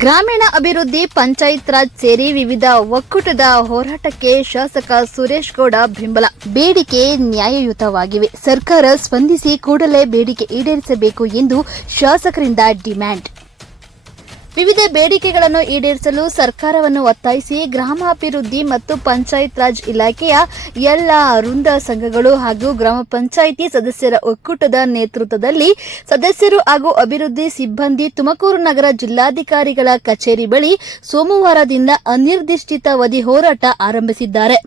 ಗ್ರಾಮೀಣ ಅಭಿವೃದ್ಧಿ ಪಂಚಾಯತ್ ರಾಜ್ ಸೇರಿ ವಿವಿಧ ಒಕ್ಕೂಟದ ಹೋರಾಟಕ್ಕೆ ಶಾಸಕ ಸುರೇಶ್ ಗೌಡ ಬೆಂಬಲ. ಬೇಡಿಕೆ ನ್ಯಾಯಯುತವಾಗಿವೆ. ಸರ್ಕಾರ ಸ್ಪಂದಿಸಿ ಕೂಡಲೇ ಬೇಡಿಕೆ ಈಡೇರಿಸಬೇಕು ಎಂದು ಶಾಸಕರಿಂದ ಡಿಮ್ಯಾಂಡ್. ವಿವಿಧ ಬೇಡಿಕೆಗಳನ್ನು ಈಡೇರಿಸಲು ಸರ್ಕಾರವನ್ನು ಒತ್ತಾಯಿಸಿ ಗ್ರಾಮಾಭಿವೃದ್ಧಿ ಮತ್ತು ಪಂಚಾಯತ್ ರಾಜ್ ಇಲಾಖೆಯ ಎಲ್ಲ ವೃಂದ ಸಂಘಗಳು ಹಾಗೂ ಗ್ರಾಮ ಪಂಚಾಯಿತಿ ಸದಸ್ಯರ ಒಕ್ಕೂಟದ ನೇತೃತ್ವದಲ್ಲಿ ಸದಸ್ಯರು ಹಾಗೂ ಅಭಿವೃದ್ಧಿ ಸಿಬ್ಬಂದಿ ತುಮಕೂರು ನಗರ ಜಿಲ್ಲಾಧಿಕಾರಿಗಳ ಕಚೇರಿ ಬಳಿ ಸೋಮವಾರದಿಂದ ಅನಿರ್ದಿಷ್ಟಿತಾವಧಿ ಹೋರಾಟ ಆರಂಭಿಸಿದ್ದಾರೆ.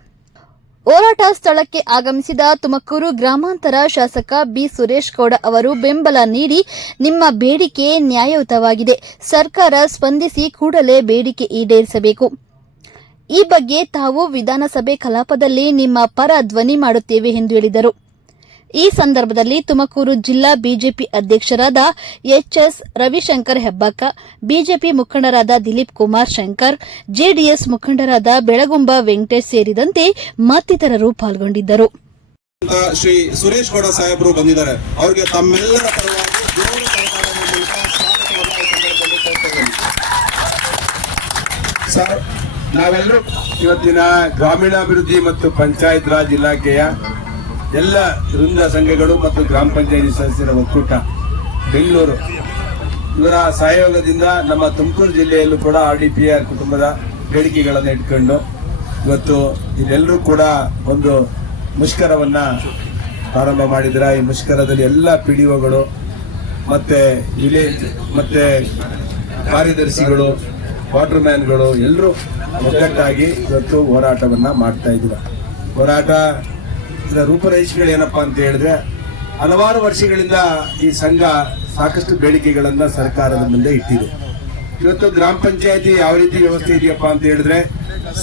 ಹೋರಾಟ ಸ್ಥಳಕ್ಕೆ ಆಗಮಿಸಿದ ತುಮಕೂರು ಗ್ರಾಮಾಂತರ ಶಾಸಕ ಬಿ ಸುರೇಶ್ ಗೌಡ ಅವರು ಬೆಂಬಲ ನೀಡಿ, ನಿಮ್ಮ ಬೇಡಿಕೆ ನ್ಯಾಯಯುತವಾಗಿದೆ. ಸರ್ಕಾರ ಸ್ಪಂದಿಸಿ ಕೂಡಲೇ ಬೇಡಿಕೆ ಈಡೇರಿಸಬೇಕು. ಈ ಬಗ್ಗೆ ತಾವು ವಿಧಾನಸಭೆ ಕಲಾಪದಲ್ಲಿ ನಿಮ್ಮ ಪರ ಧ್ವನಿ ಮಾಡುತ್ತೇವೆ ಎಂದು ಹೇಳಿದರು. ಈ ಸಂದರ್ಭದಲ್ಲಿ ತುಮಕೂರು ಜಿಲ್ಲಾ ಬಿಜೆಪಿ ಅಧ್ಯಕ್ಷರಾದ ಎಚ್ಎಸ್ ರವಿಶಂಕರ್ ಹೆಬ್ಬಾಕ, ಬಿಜೆಪಿ ಮುಖಂಡರಾದ ದಿಲೀಪ್ ಕುಮಾರ್ ಶಂಕರ್, ಜೆಡಿಎಸ್ ಮುಖಂಡರಾದ ಬೆಳಗುಂಬ ವೆಂಕಟೇಶ್ ಸೇರಿದಂತೆ ಮತ್ತಿತರರು ಪಾಲ್ಗೊಂಡಿದ್ದರು. ಶ್ರೀ ಸುರೇಶ್ ಗೌಡ ಸಾಹೇಬರು ಬಂದಿದ್ದಾರೆ. ಅವರಿಗೆ ತಮ್ಮೆಲ್ಲರ ನಾವೆಲ್ಲರೂ ಇವತ್ತಿನ ಗ್ರಾಮೀಣಾಭಿವೃದ್ಧಿ ಮತ್ತು ಪಂಚಾಯತ್ ರಾಜ್ ಇಲಾಖೆಯ ಎಲ್ಲ ವೃಂದ ಸಂಘಗಳು ಮತ್ತು ಗ್ರಾಮ ಪಂಚಾಯತಿ ಸದಸ್ಯರ ಒಕ್ಕೂಟ, ಬೆಂಗಳೂರು. ಇವರ ಸಹಯೋಗದಿಂದ ನಮ್ಮ ತುಮಕೂರು ಜಿಲ್ಲೆಯಲ್ಲೂ ಕೂಡ ಆರ್ ಡಿ ಪಿ ಆರ್ ಕುಟುಂಬದ ಬೇಡಿಕೆಗಳನ್ನು ಇಟ್ಕೊಂಡು ಇವತ್ತು ಇದೆಲ್ಲರೂ ಕೂಡ ಒಂದು ಮುಷ್ಕರವನ್ನ ಪ್ರಾರಂಭ ಮಾಡಿದ್ರ ಈ ಮುಷ್ಕರದಲ್ಲಿ ಎಲ್ಲ ಪಿ ಡಿ ಒಗಳು ಮತ್ತೆ ವಿಲೇಜ್ ಮತ್ತೆ ಕಾರ್ಯದರ್ಶಿಗಳು ವಾಟರ್ ಮ್ಯಾನ್ಗಳು ಎಲ್ಲರೂ ಒಗ್ಗಟ್ಟಾಗಿ ಇವತ್ತು ಹೋರಾಟವನ್ನ ಮಾಡ್ತಾ ಇದ್ದೀರ? ಹೋರಾಟ ಇದರ ರೂಪರೇಷೆಗಳು ಏನಪ್ಪಾ ಅಂತ ಹೇಳಿದ್ರೆ, ಹಲವಾರು ವರ್ಷಗಳಿಂದ ಈ ಸಂಘ ಸಾಕಷ್ಟು ಬೇಡಿಕೆಗಳನ್ನ ಸರ್ಕಾರದ ಮುಂದೆ ಇಟ್ಟಿದೆ. ಇವತ್ತು ಗ್ರಾಮ ಪಂಚಾಯತಿ ಯಾವ ರೀತಿ ವ್ಯವಸ್ಥೆ ಇದೆಯಪ್ಪ ಅಂತ ಹೇಳಿದ್ರೆ,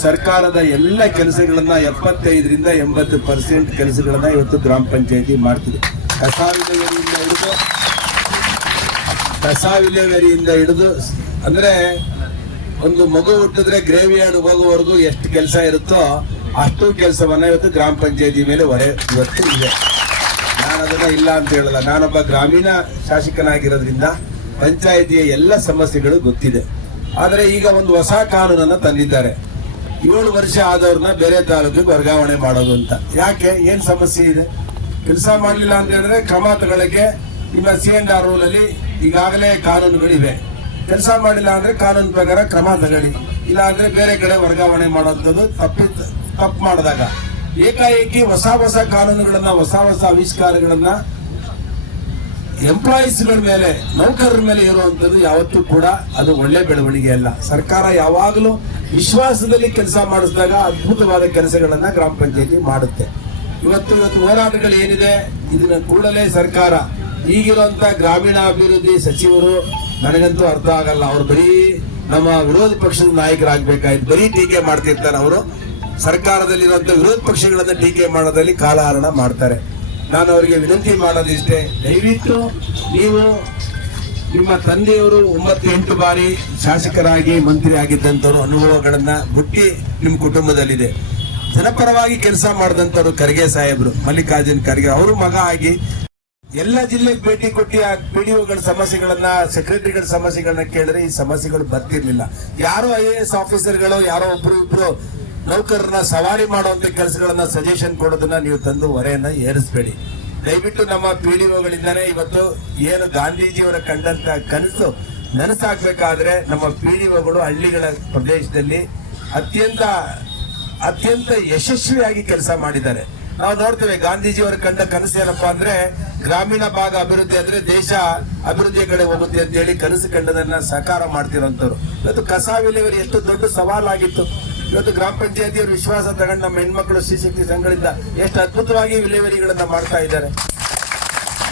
ಸರ್ಕಾರದ ಎಲ್ಲ ಕೆಲಸಗಳನ್ನ ಎಪ್ಪತ್ತೈದರಿಂದ ಎಂಬತ್ತು ಪರ್ಸೆಂಟ್ ಕೆಲಸಗಳನ್ನ ಇವತ್ತು ಗ್ರಾಮ ಪಂಚಾಯತಿ ಮಾಡ್ತಿದೆ. ಕಸ ವಿಲೇವಾರಿಯಿಂದ ಹಿಡಿದು ಕಸ ವಿಲೇವಾರಿಯಿಂದ ಹಿಡಿದು, ಅಂದ್ರೆ ಒಂದು ಮಗು ಹುಟ್ಟಿದ್ರೆ ಗ್ರೇವಿಯಾರ್ಡ್ ಹೋಗುವವರೆಗೂ ಎಷ್ಟು ಕೆಲಸ ಇರುತ್ತೋ ಅಷ್ಟು ಕೆಲಸವನ್ನ ಇವತ್ತು ಗ್ರಾಮ ಪಂಚಾಯತಿ ಮೇಲೆ ಹೊರೆ ಇವತ್ತು ಇದೆ. ನಾನು ಅದನ್ನ ಇಲ್ಲ ಅಂತ ಹೇಳಲ್ಲ. ನಾನೊಬ್ಬ ಗ್ರಾಮೀಣ ಶಾಸಕನಾಗಿರೋದ್ರಿಂದ ಪಂಚಾಯತಿಯ ಎಲ್ಲ ಸಮಸ್ಯೆಗಳು ಗೊತ್ತಿದೆ. ಆದರೆ ಈಗ ಒಂದು ಹೊಸ ಕಾನೂನನ್ನ ತಂದಿದ್ದಾರೆ. ಏಳು ವರ್ಷ ಆದವ್ರನ್ನ ಬೇರೆ ತಾಲೂಕಿಗೆ ವರ್ಗಾವಣೆ ಮಾಡೋದು ಅಂತ. ಯಾಕೆ? ಏನ್ ಸಮಸ್ಯೆ ಇದೆ? ಕೆಲಸ ಮಾಡಲಿಲ್ಲ ಅಂತ ಹೇಳಿದ್ರೆ ಕ್ರಮ ತಗೊಳ್ಳಕ್ಕೆ ನಿಮ್ಮ ಸಿ ಎನ್ ಆರ್ ರೂಲ್ ಈಗಾಗಲೇ ಕಾನೂನುಗಳಿವೆ. ಕೆಲಸ ಮಾಡಿಲ್ಲ ಅಂದ್ರೆ ಕಾನೂನು ಪ್ರಕಾರ ಕ್ರಮ ತಗೊಳ್ಳಿ. ಇಲ್ಲ ಅಂದ್ರೆ ಬೇರೆ ಕಡೆ ವರ್ಗಾವಣೆ ಮಾಡುವಂಥದ್ದು ತಪ್ಪಿ ತಪ್ಪು ಮಾಡಿದಾಗ. ಏಕಾಏಕಿ ಹೊಸ ಹೊಸ ಕಾನೂನುಗಳನ್ನ, ಹೊಸ ಹೊಸ ಆವಿಷ್ಕಾರಗಳನ್ನ ಎಂಪ್ಲಾಯೀಸ್ಗಳ ಮೇಲೆ, ನೌಕರರ ಮೇಲೆ ಇರುವಂತದ್ದು ಯಾವತ್ತೂ ಕೂಡ ಅದು ಒಳ್ಳೆ ಬೆಳವಣಿಗೆ ಅಲ್ಲ. ಸರ್ಕಾರ ಯಾವಾಗಲೂ ವಿಶ್ವಾಸದಲ್ಲಿ ಕೆಲಸ ಮಾಡಿಸಿದಾಗ ಅದ್ಭುತವಾದ ಕೆಲಸಗಳನ್ನ ಗ್ರಾಮ ಪಂಚಾಯತಿ ಮಾಡುತ್ತೆ. ಇವತ್ತು ಇವತ್ತು ಹೋರಾಟಗಳು ಏನಿದೆ? ಇದನ್ನ ಕೂಡಲೇ ಸರ್ಕಾರ ಈಗಿರುವಂತ ಗ್ರಾಮೀಣಾಭಿವೃದ್ಧಿ ಸಚಿವರು ನನಗಂತೂ ಅರ್ಥ ಆಗಲ್ಲ. ಅವ್ರು ಬರೀ ನಮ್ಮ ವಿರೋಧ ಪಕ್ಷದ ನಾಯಕರಾಗಬೇಕಾಯ್ತು. ಬರೀ ಟೀಕೆ ಮಾಡ್ತಿರ್ತಾರೆ ಅವರು. ಸರ್ಕಾರದಲ್ಲಿರುವಂತ ವಿರೋಧ ಪಕ್ಷಗಳನ್ನ ಟೀಕೆ ಮಾಡೋದ್ರಲ್ಲಿ ಕಾಲಹರಣ ಮಾಡ್ತಾರೆ. ನಾನು ಅವರಿಗೆ ವಿನಂತಿ ಮಾಡೋದಿಷ್ಟೇ, ದಯವಿಟ್ಟು ನೀವು ನಿಮ್ಮ ತಂದೆಯವರು ಒಂಬತ್ತು ಎಂಟು ಬಾರಿ ಶಾಸಕರಾಗಿ ಮಂತ್ರಿ ಆಗಿದ್ದಂಥವ್ರು ಅನುಭವಗಳನ್ನ ಹುಟ್ಟಿ ನಿಮ್ಮ ಕುಟುಂಬದಲ್ಲಿದೆ. ಜನಪರವಾಗಿ ಕೆಲಸ ಮಾಡಿದಂಥವ್ರು ಖರ್ಗೆ ಸಾಹೇಬರು, ಮಲ್ಲಿಕಾರ್ಜುನ್ ಖರ್ಗೆ, ಅವರು ಮಗ ಆಗಿ ಎಲ್ಲ ಜಿಲ್ಲೆಗೆ ಭೇಟಿ ಕೊಟ್ಟು ಆ ಪಿಡಿಒಗಳ ಸಮಸ್ಯೆಗಳನ್ನ ಸೆಕ್ರೆಟರಿಗಳ ಸಮಸ್ಯೆಗಳನ್ನ ಕೇಳಿದ್ರೆ ಈ ಸಮಸ್ಯೆಗಳು ಬರ್ತಿರ್ಲಿಲ್ಲ. ಯಾರು ಐ ಎ ಎಸ್ ಆಫೀಸರ್ಗಳು ಯಾರೋ ಒಬ್ರು ಇಬ್ರು ನೌಕರರನ್ನ ಸವಾರಿ ಮಾಡುವಂತ ಕೆಲಸಗಳನ್ನ ಸಜೆಷನ್ ಕೊಡೋದನ್ನ ನೀವು ತಂದು ಹೊರೆಯನ್ನ ಏರಿಸಬೇಡಿ. ದಯವಿಟ್ಟು ನಮ್ಮ ಪಿಡಿಒಗಳಿಂದಾನೇ ಇವತ್ತು ಏನು ಗಾಂಧೀಜಿಯವರ ಕಂಡಂತ ಕನಸು ನನಸಾಗ್ಬೇಕಾದ್ರೆ ನಮ್ಮ ಪಿಡಿಒಗಳು ಹಳ್ಳಿಗಳ ಪ್ರದೇಶದಲ್ಲಿ ಅತ್ಯಂತ ಅತ್ಯಂತ ಯಶಸ್ವಿಯಾಗಿ ಕೆಲಸ ಮಾಡಿದ್ದಾರೆ. ನಾವು ನೋಡ್ತೇವೆ, ಗಾಂಧೀಜಿಯವರು ಕಂಡ ಕನಸು ಏನಪ್ಪಾ ಅಂದ್ರೆ, ಗ್ರಾಮೀಣ ಭಾಗ ಅಭಿವೃದ್ಧಿ ಅಂದ್ರೆ ದೇಶ ಅಭಿವೃದ್ಧಿಯ ಕಡೆ ಹೋಗುತ್ತೆ ಅಂತ ಹೇಳಿ ಕನಸು ಕಂಡದನ್ನ ಸಾಕಾರ ಮಾಡ್ತಿರೋಂಥವ್ರು. ಇವತ್ತು ಕಸ ವಿಲೇವಾರಿ ಎಷ್ಟು ದೊಡ್ಡ ಸವಾಲಾಗಿತ್ತು. ಇವತ್ತು ಗ್ರಾಮ ಪಂಚಾಯತಿಯವರು ವಿಶ್ವಾಸ ತಗೊಂಡು ನಮ್ಮ ಹೆಣ್ಮಕ್ಳು ಶ್ರೀಶಕ್ತಿ ಸಂಘಗಳಿಂದ ಎಷ್ಟು ಅದ್ಭುತವಾಗಿ ವಿಲೇವರಿಗಳನ್ನ ಮಾಡ್ತಾ ಇದ್ದಾರೆ.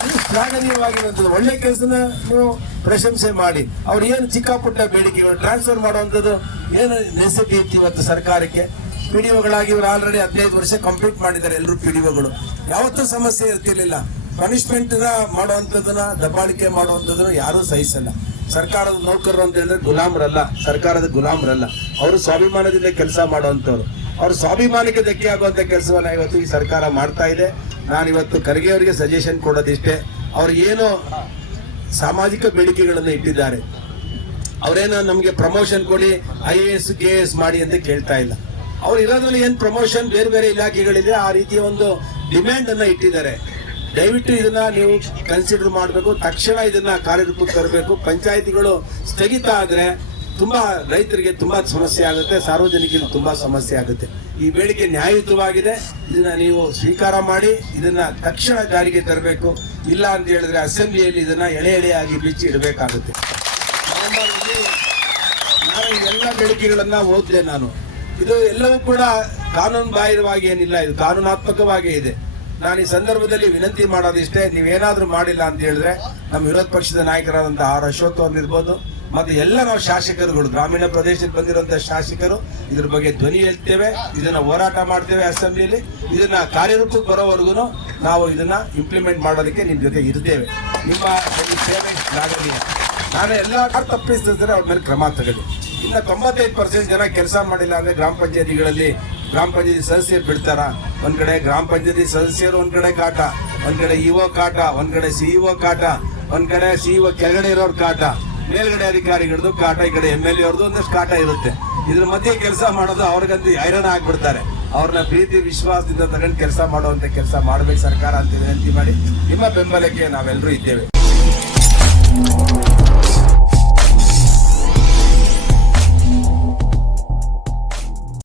ಇದು ಶ್ಲಾಘನೀಯವಾಗಿರುವಂಥದ್ದು ಒಳ್ಳೆ ಕೆಲಸನ ನೀವು ಪ್ರಶಂಸೆ ಮಾಡಿ. ಅವ್ರು ಏನು ಚಿಕ್ಕ ಪುಟ್ಟ ಬೇಡಿಕೆಗಳು ಟ್ರಾನ್ಸ್ಫರ್ ಮಾಡುವಂಥದ್ದು ಏನು ನೆಸೆಸಿಟಿ ಇತ್ತು ಇವತ್ತು ಸರ್ಕಾರಕ್ಕೆ? ಪಿಡಿಒಗಳಾಗಿ ಇವರು ಆಲ್ರೆಡಿ ಹದಿನೈದು ವರ್ಷ ಕಂಪ್ಲೀಟ್ ಮಾಡಿದ್ದಾರೆ ಎಲ್ಲರೂ ಪಿ ಡಿ ಒಗಳು ಯಾವತ್ತೂ ಸಮಸ್ಯೆ ಇರ್ತಿರ್ಲಿಲ್ಲ. ಪನಿಷ್ಮೆಂಟ್ ಮಾಡುವಂಥದ್ದನ್ನ, ದಬ್ಬಾಳಿಕೆ ಮಾಡುವಂಥದ್ದನ್ನ ಯಾರೂ ಸಹಿಸಲ್ಲ. ಸರ್ಕಾರದ ನೌಕರರು ಅಂತ ಹೇಳಿದ್ರೆ ಗುಲಾಮರಲ್ಲ. ಸರ್ಕಾರದ ಗುಲಾಮರಲ್ಲ. ಅವರು ಸ್ವಾಭಿಮಾನದಿಂದ ಕೆಲಸ ಮಾಡುವಂಥವ್ರು. ಅವ್ರ ಸ್ವಾಭಿಮಾನಕ್ಕೆ ಧಕ್ಕೆ ಆಗುವಂಥ ಕೆಲಸವನ್ನ ಇವತ್ತು ಈ ಸರ್ಕಾರ ಮಾಡ್ತಾ ಇದೆ. ನಾನು ಇವತ್ತು ಖರ್ಗೆ ಅವರಿಗೆ ಸಜೆಷನ್ ಕೊಡೋದಿಷ್ಟೇ. ಅವ್ರು ಏನು ಸಾಮಾಜಿಕ ಬೇಡಿಕೆಗಳನ್ನು ಇಟ್ಟಿದ್ದಾರೆ. ಅವರೇನೋ ನಮಗೆ ಪ್ರಮೋಷನ್ ಕೊಡಿ I A S K S ಮಾಡಿ ಅಂತ ಕೇಳ್ತಾ ಇಲ್ಲ. ಅವ್ರು ಇರೋದ್ರಲ್ಲಿ ಏನ್ ಪ್ರಮೋಷನ್ ಬೇರೆ ಬೇರೆ ಇಲಾಖೆಗಳಿದೆ ಆ ರೀತಿಯ ಒಂದು ಡಿಮ್ಯಾಂಡ್ ಅನ್ನ ಇಟ್ಟಿದ್ದಾರೆ. ದಯವಿಟ್ಟು ಇದನ್ನ ನೀವು ಕನ್ಸಿಡರ್ ಮಾಡಬೇಕು. ತಕ್ಷಣ ಇದನ್ನ ಕಾರ್ಯರೂಪಕ್ಕೆ ತರಬೇಕು. ಪಂಚಾಯತಿಗಳು ಸ್ಥಗಿತ ಆದ್ರೆ ತುಂಬಾ ರೈತರಿಗೆ ತುಂಬಾ ಸಮಸ್ಯೆ ಆಗುತ್ತೆ. ಸಾರ್ವಜನಿಕರಿಗೆ ತುಂಬಾ ಸಮಸ್ಯೆ ಆಗುತ್ತೆ. ಈ ಬೇಡಿಕೆ ನ್ಯಾಯಯುತವಾಗಿದೆ. ಇದನ್ನ ನೀವು ಸ್ವೀಕಾರ ಮಾಡಿ, ಇದನ್ನ ತಕ್ಷಣ ಜಾರಿಗೆ ತರಬೇಕು. ಇಲ್ಲ ಅಂತ ಹೇಳಿದ್ರೆ ಅಸೆಂಬ್ಲಿಯಲ್ಲಿ ಇದನ್ನ ಎಳೆ ಎಳೆಯಾಗಿ ಬಿಚ್ಚಿ ಇಡಬೇಕಾಗುತ್ತೆ. ನಾನು ಎಲ್ಲ ಬೇಡಿಕೆಗಳನ್ನ ಓದಿದೆ ನಾನು. ಇದು ಎಲ್ಲವೂ ಕೂಡ ಕಾನೂನು ಬಾಹಿರವಾಗಿ ಏನಿಲ್ಲ, ಇದು ಕಾನೂನಾತ್ಮಕವಾಗೇ ಇದೆ. ನಾನು ಈ ಸಂದರ್ಭದಲ್ಲಿ ವಿನಂತಿ ಮಾಡೋದಿಷ್ಟೇ, ನೀವೇನಾದ್ರೂ ಮಾಡಿಲ್ಲ ಅಂತ ಹೇಳಿದ್ರೆ ನಮ್ಮ ವಿರೋಧ ಪಕ್ಷದ ನಾಯಕರಾದಂತಹ ಆರ್ ಅಶೋಕ್ ಅವ್ರನ್ನಿರ್ಬೋದು ಮತ್ತೆ ಎಲ್ಲ ನಾವು ಶಾಸಕರುಗಳು, ಗ್ರಾಮೀಣ ಪ್ರದೇಶಕ್ಕೆ ಬಂದಿರುವಂತಹ ಶಾಸಕರು, ಇದ್ರ ಬಗ್ಗೆ ಧ್ವನಿ ಹೇಳ್ತೇವೆ, ಇದನ್ನ ಹೋರಾಟ ಮಾಡ್ತೇವೆ ಅಸೆಂಬ್ಲಿಯಲ್ಲಿ, ಇದನ್ನ ಕಾರ್ಯರೂಪಕ್ಕೆ ಬರೋವರೆಗೂ ನಾವು ಇದನ್ನ ಇಂಪ್ಲಿಮೆಂಟ್ ಮಾಡೋದಕ್ಕೆ ನಿಮ್ಮ ಜೊತೆ ಇರ್ತೇವೆ. ನಿಮ್ಮ ಸೇವೆ ನಾನು ಎಲ್ಲ ತಪ್ಪಿಸ್ತಿದ್ರೆ ಅವ್ರ ಮೇಲೆ ಕ್ರಮ ತಗೊಳ್ಳಿ. ಇನ್ನ ತೊಂಬತ್ತೈದು ಪರ್ಸೆಂಟ್ ಜನ ಕೆಲಸ ಮಾಡಿಲ್ಲ ಅಂದ್ರೆ ಗ್ರಾಮ ಪಂಚಾಯತಿಗಳಲ್ಲಿ ಗ್ರಾಮ ಪಂಚಾಯತಿ ಸದಸ್ಯರು ಬಿಡ್ತಾರ. ಒಂದ್ ಕಡೆ ಗ್ರಾಮ ಪಂಚಾಯತಿ ಸದಸ್ಯರು, ಒಂದ್ ಕಡೆ ಕಾಟ. ಒಂದ್ ಕಡೆ ಇಒ ಕಾಟ, ಒಂದ್ ಕಡೆ ಸಿಇಒ ಕಾಟ. ಒಂದ್ ಕಡೆ ಸಿಇಒ ಕೆಳಗಡೆ ಇರೋರ್ ಕಾಟ. ಮೇಲ್ಗಡೆ ಅಧಿಕಾರಿಗಳದ್ದು ಕಾಟ, ಈ ಕಡೆ ಎಂ ಎಲ್ ಎ ಅವ್ರದ್ದು ಒಂದಷ್ಟು ಕಾಟ ಇರುತ್ತೆ. ಇದ್ರ ಮಧ್ಯೆ ಕೆಲಸ ಮಾಡೋದು ಅವ್ರಿಗಂತೂ ಹೈರಾಣ ಆಗ್ಬಿಡ್ತಾರೆ. ಅವ್ರನ್ನ ಪ್ರೀತಿ, ವಿಶ್ವಾಸದಿಂದ ತಗೊಂಡು ಕೆಲಸ ಮಾಡುವಂತ ಕೆಲಸ ಮಾಡ್ಬೇಕು ಸರ್ಕಾರ ಅಂತ ವಿನಂತಿ ಮಾಡಿ ನಿಮ್ಮ ಬೆಂಬಲಕ್ಕೆ ನಾವೆಲ್ಲರೂ ಇದ್ದೇವೆ.